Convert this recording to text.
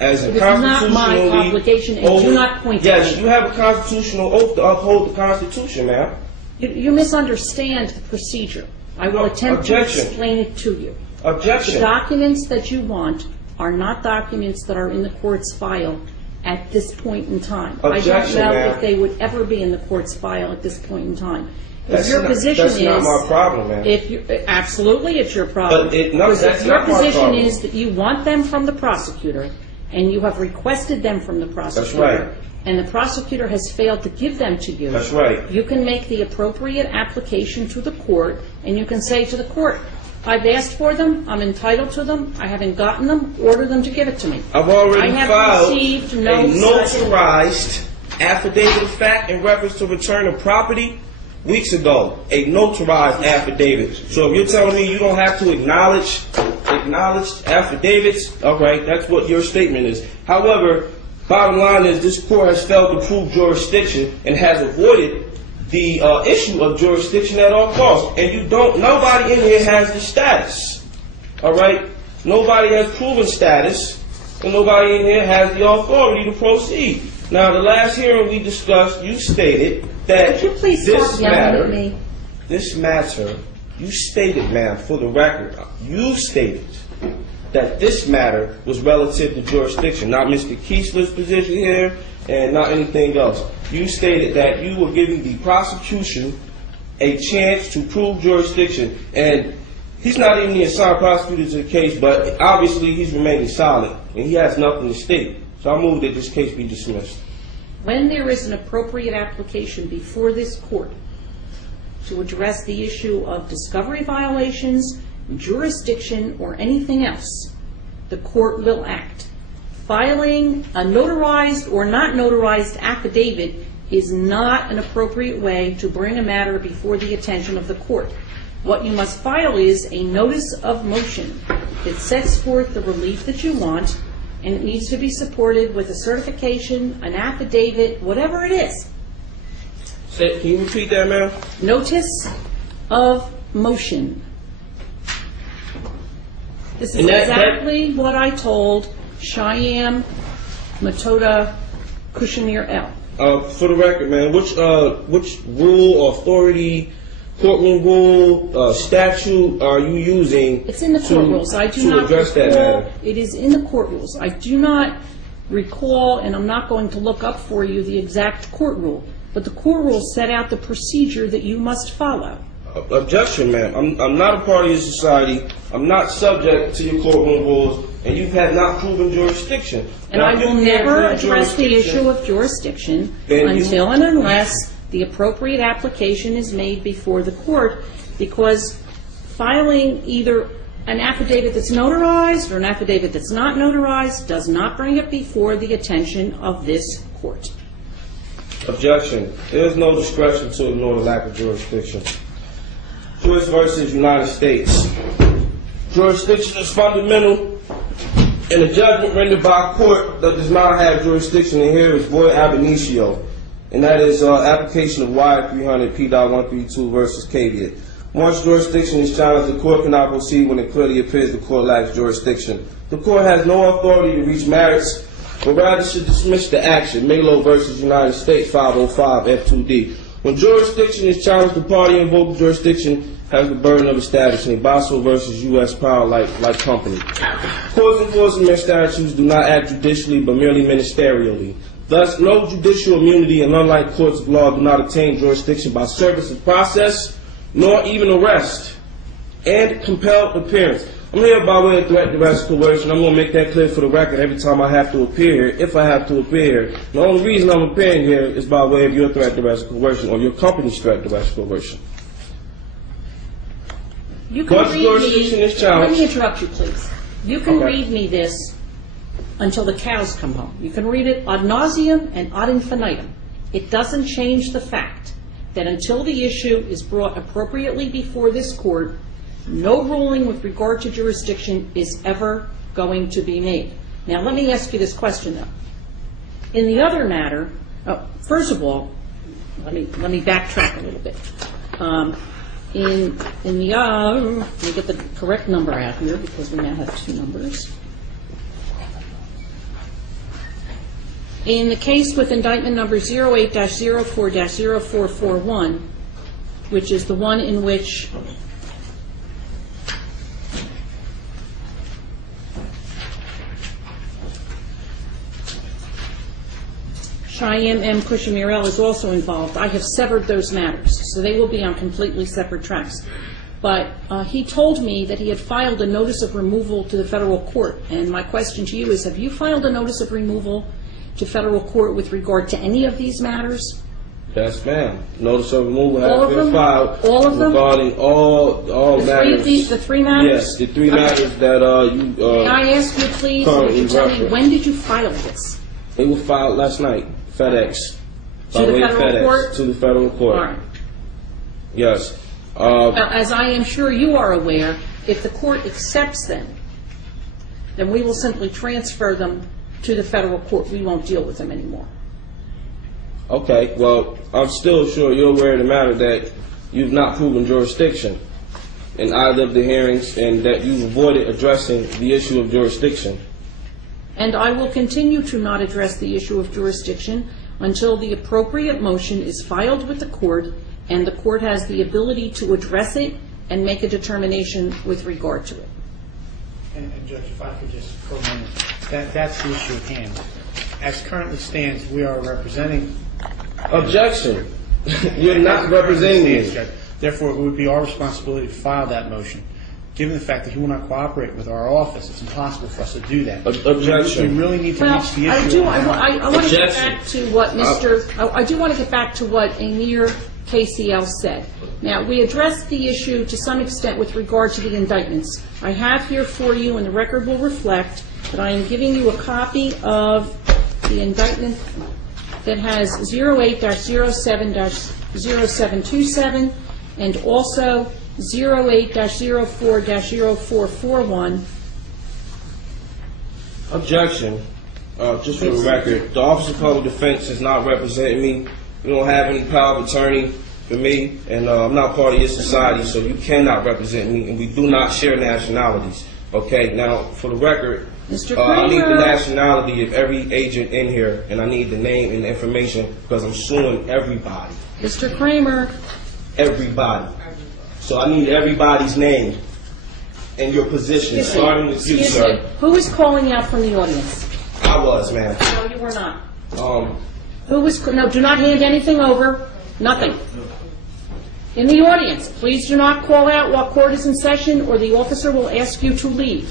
as a It is not constitutionally my obligation, and do not point to Yes, me. you have a constitutional oath to uphold the Constitution, ma'am. You misunderstand the procedure. I will attempt to Objection. explain it to you. The Objection. documents that you want are not documents that are in the court's file at this point in time. Objection, I don't know ma'am. if they would ever be in the court's file at this point in time. That's If your position that's not my problem, ma'am. absolutely, it's your problem. But that's if your not my position problem. is that you want them from the prosecutor, and you have requested them from the prosecutor, right. and the prosecutor has failed to give them to you, That's right. you can make the appropriate application to the court, and you can say to the court, I've asked for them, I'm entitled to them, I haven't gotten them, order them to give it to me. I've already I have filed received a no such- notarized affidavit of fact in reference to return of property weeks ago. A notarized affidavit. So if you're telling me you don't have to acknowledge affidavits, all right, that's what your statement is. However, bottom line is this court has failed to prove jurisdiction and has avoided the issue of jurisdiction at all costs. And nobody in here has the status. All right? Nobody has proven status, and nobody in here has the authority to proceed. Now, the last hearing we discussed, you stated that Would you please stop yelling at me? this matter, you stated, ma'am, for the record, you stated that this matter was relative to jurisdiction, not Mr. Kiesler's position here and not anything else. You stated that you were giving the prosecution a chance to prove jurisdiction, and he's not even the assigned prosecutor to the case, but obviously he's remaining silent, and he has nothing to state. So I move that this case be dismissed. When there is an appropriate application before this court to address the issue of discovery violations, jurisdiction, or anything else, the court will act. Filing a notarized or not notarized affidavit is not an appropriate way to bring a matter before the attention of the court. What you must file is a notice of motion that sets forth the relief that you want, and it needs to be supported with a certification, an affidavit, whatever it is. Can you repeat that, ma'am? Notice of motion. This is And that- exactly what I told Cheyenne Matoda Kushner L. For the record, man, which rule, authority, courtroom rule, statute are you using It's in the court rules. I do to not address that recall. matter? It is in the court rules. I do not recall, and I'm not going to look up for you the exact court rule, but the court rules set out the procedure that you must follow. Objection, ma'am. I'm not a part of your society. I'm not subject to your courtroom rules, and you have not proven jurisdiction. And Now, I if you will can't never prove address the jurisdiction, issue of jurisdiction Then you- until and unless the appropriate application is made before the court, because filing either an affidavit that's notarized or an affidavit that's not notarized does not bring it before the attention of this court. Objection. There is no discretion to ignore the lack of jurisdiction. Joyce versus United States. Jurisdiction is fundamental, and a judgment rendered by a court that does not have jurisdiction in here is void ab initio, and that is application of Y300 P.132 versus caveat. Once jurisdiction is challenged, the court cannot proceed when it clearly appears the court lacks jurisdiction. The court has no authority to reach merits, but rather should dismiss the action. Melo versus United States 505 F2D. When jurisdiction is challenged, the party invoking jurisdiction has the burden of establishing. Basso versus U.S. Power like company. Courts enforcing their statutes do not act judicially but merely ministerially. Thus, no judicial immunity, and unlike courts of law, do not attain jurisdiction by service of process, nor even arrest and compelled appearance. I'm here by way of threat, duress, coercion. I'm going to make that clear for the record every time I have to appear here, if I have to appear here. The only reason I'm appearing here is by way of your threat, duress, coercion, or your company's threat, duress, coercion. You can Once read jurisdiction me. is challenged- Let me interrupt you, please. You can Okay. read me this until the cows come home. You can read it ad nauseum and ad infinitum. It doesn't change the fact that until the issue is brought appropriately before this court, no ruling with regard to jurisdiction is ever going to be made. Now, let me ask you this question, though. In the other matter, first of all, let me backtrack a little bit. Let me get the correct number out here because we now have two numbers. In the case with indictment number 08-04-0441, which is the one in which Cheyenne M. Cushamirel is also involved, I have severed those matters, so they will be on completely separate tracks. But he told me that he had filed a notice of removal to the federal court, and my question to you is, have you filed a notice of removal to federal court with regard to any of these matters? Yes, ma'am. Notice of removal All has of been them? filed All of them? regarding all matters. The three matters? Yes, the three matters that you May I ask you, please, would currently you tell me, reference. when did you file this? They were filed last night. FedEx. To By the way of federal FedEx, court? to the federal court. All right. Yes. Now, as I am sure you are aware, if the court accepts them, then we will simply transfer them to the federal court. We won't deal with them anymore. Okay. Well, I'm still sure you're aware of the matter that you've not proven jurisdiction in either of the hearings, and that you've avoided addressing the issue of jurisdiction. And I will continue to not address the issue of jurisdiction until the appropriate motion is filed with the court and the court has the ability to address it and make a determination with regard to it. And Judge, if I could just comment, that's the issue at hand. As currently stands, we are representing. Objection. You're not representing me. Therefore, it would be our responsibility to file that motion. Given the fact that he will not cooperate with our office, it's impossible for us to do that. Objection. We really need to Well, reach the issue. I want to get Objection. back to what I do want to get back to what Amir KCL said. Now, we addressed the issue to some extent with regard to the indictments. I have here for you, and the record will reflect, that I am giving you a copy of the indictment that has 08-07-0727 and also 08-04-0441. Objection. Just for the record, the Office of Public Defense is not representing me. You don't have any power of attorney for me, and I'm not part of your society, so you cannot represent me, and we do not share nationalities. Okay, now, for the record, Mr. I need the Kramer. nationality of every agent in here, and I need the name and the information, because I'm suing everybody. Mr. Kramer, Everybody. So I need everybody's name and your position, starting with you, excuse me, sir. who is calling out from the audience? I was, ma'am. No, you were not. Who was, no, do not hand anything over, nothing. In the audience, please do not call out while court is in session, or the officer will ask you to leave.